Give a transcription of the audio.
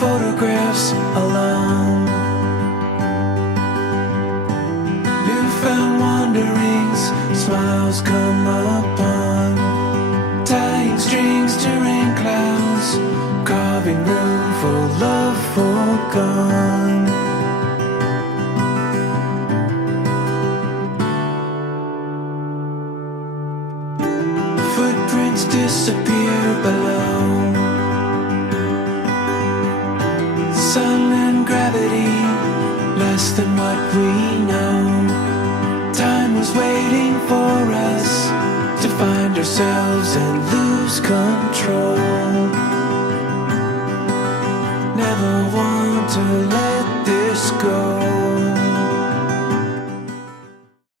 photographs alone. Newfound wanderings, smiles come upon, tying strings to rain clouds, carving room for love forgone. Footprints disappear below. Sun and gravity, less than what we know. Time was waiting for us to find ourselves and lose control. Never want to let this go.